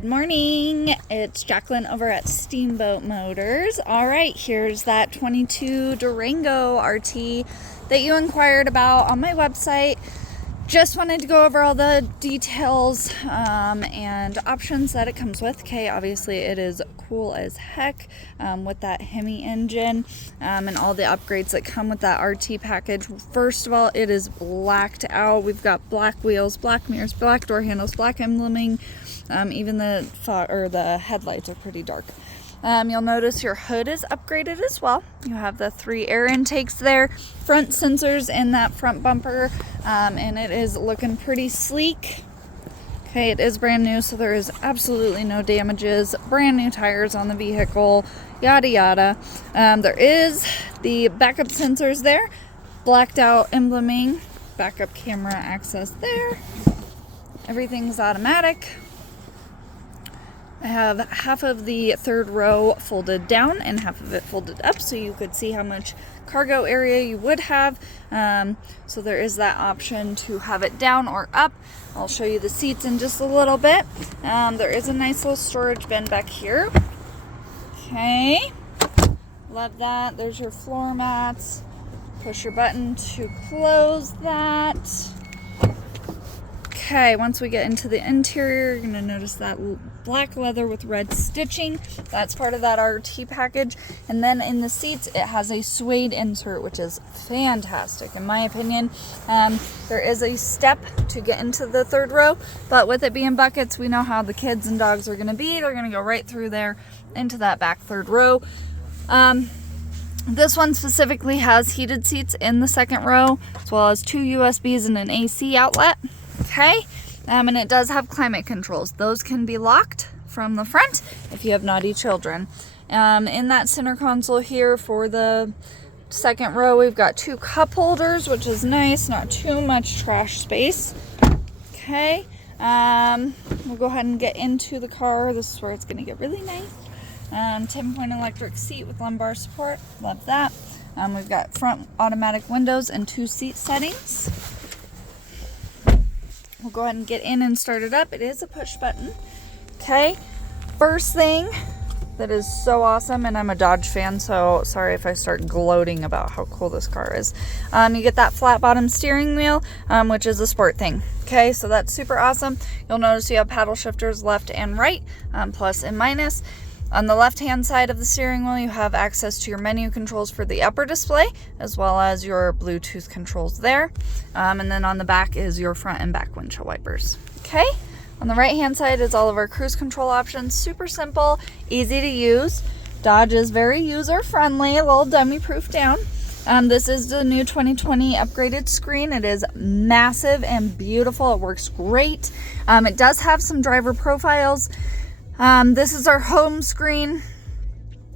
Good morning. It's Jacqueline over at Steamboat Motors. All right, here's that 22 Durango RT that you inquired about on my website. Just wanted to go over all the details and options that it comes with. Okay, obviously it is cool as heck with that Hemi engine and all the upgrades that come with that RT package. First of all, it is blacked out. We've got black wheels, black mirrors, black door handles, black embleming. Even the headlights are pretty dark. You'll notice your hood is upgraded as well. You have the 3 air intakes there, front sensors in that front bumper, and it is looking pretty sleek. Okay, it is brand new, so there is absolutely no damages. Brand new tires on the vehicle, yada yada. There is the backup sensors there, blacked out embleming, backup camera access there. Everything's automatic. I have half of the third row folded down and half of it folded up, so you could see how much cargo area you would have. So there is that option to have it down or up. I'll show you the seats in just a little bit. There is a nice little storage bin back here. Okay, love that. There's your floor mats. Push your button to close that. Okay, once we get into the interior, you're going to notice that black leather with red stitching. That's part of that RT package. And then in the seats, it has a suede insert, which is fantastic, in my opinion. There is a step to get into the third row, but with it being buckets, we know how the kids and dogs are going to be. They're going to go right through there into that back third row. This one specifically has heated seats in the second row, as well as 2 USBs and an AC outlet. Okay, and it does have climate controls. Those can be locked from the front if you have naughty children. In that center console here for the second row, we've got 2 cup holders, which is nice, not too much trash space. Okay, we'll go ahead and get into the car. This is where it's going to get really nice. 10-point electric seat with lumbar support, love that. We've got front automatic windows and 2 seat settings. We'll go ahead and get in and start it up. It is a push button. Okay, first thing that is so awesome, and I'm a Dodge fan, so sorry if I start gloating about how cool this car is. You get that flat bottom steering wheel, which is a sport thing. Okay, so that's super awesome. You'll notice you have paddle shifters left and right, plus and minus. On the left-hand side of the steering wheel, you have access to your menu controls for the upper display, as well as your Bluetooth controls there. And then on the back is your front and back windshield wipers. Okay, on the right-hand side is all of our cruise control options. Super simple, easy to use. Dodge is very user-friendly, a little dummy-proof down. This is the new 2020 upgraded screen. It is massive and beautiful. It works great. It does have some driver profiles. This is our home screen,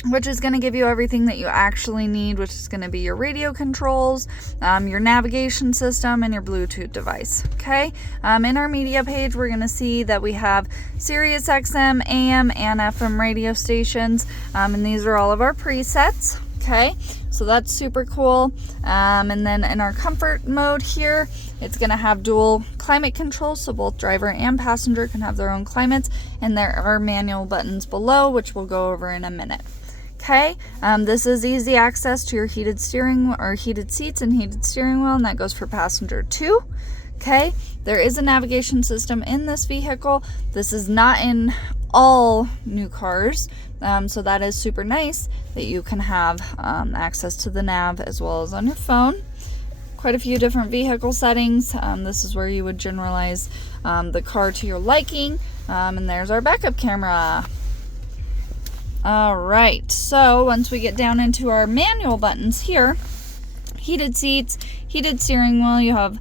which is going to give you everything that you actually need, which is going to be your radio controls, your navigation system, and your Bluetooth device. Okay. In our media page, we're going to see that we have Sirius XM, AM, and FM radio stations, and these are all of our presets. Okay, so that's super cool. And then in our comfort mode here, it's going to have dual climate controls, so both driver and passenger can have their own climates, and there are manual buttons below, which we'll go over in a minute. Okay, this is easy access to your heated steering or heated seats and heated steering wheel, and that goes for passenger too. Okay, there is a navigation system in this vehicle. This is not in all new cars, so that is super nice that you can have access to the nav as well as on your phone. Quite a few different vehicle settings. This is where you would generalize the car to your liking, and there's our backup camera. All right, so once we get down into our manual buttons here, heated seats, heated steering wheel, you have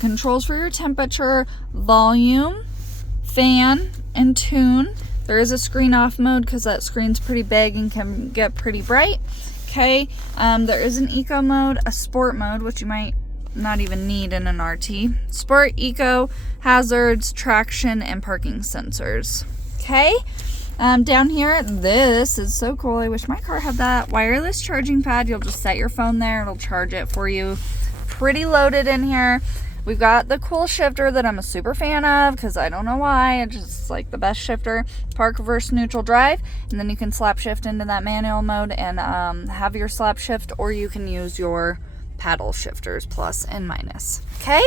controls for your temperature, volume, fan, and tune. There is a screen off mode because that screen's pretty big and can get pretty bright. Okay, there is an eco mode, a sport mode, which you might not even need in an RT. Sport, eco, hazards, traction, and parking sensors. Okay, down here, this is so cool. I wish my car had that wireless charging pad. You'll just set your phone there. It'll charge it for you. Pretty loaded in here. We've got the cool shifter that I'm a super fan of because I don't know why. It's just like the best shifter. Park, reverse, neutral, drive. And then you can slap shift into that manual mode and have your slap shift, or you can use your paddle shifters, plus and minus. Okay?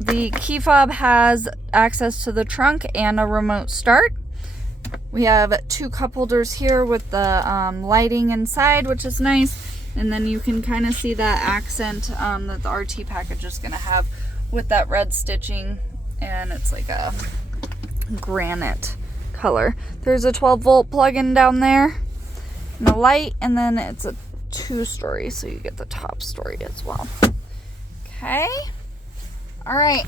The key fob has access to the trunk and a remote start. We have 2 cup holders here with the lighting inside, which is nice. And then you can kind of see that accent that the RT package is going to have with that red stitching. And it's like a granite color. There's a 12-volt plug-in down there and a light. And then it's a 2-story, so you get the top story as well. Okay. All right.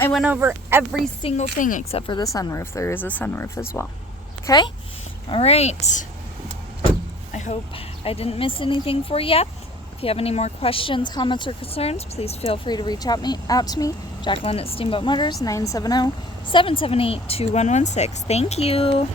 I went over every single thing except for the sunroof. There is a sunroof as well. Okay? All right. I hope I didn't miss anything for you. If you have any more questions, comments, or concerns, please feel free to reach out to me. Jacqueline at Steamboat Motors, 970-778-2116. Thank you.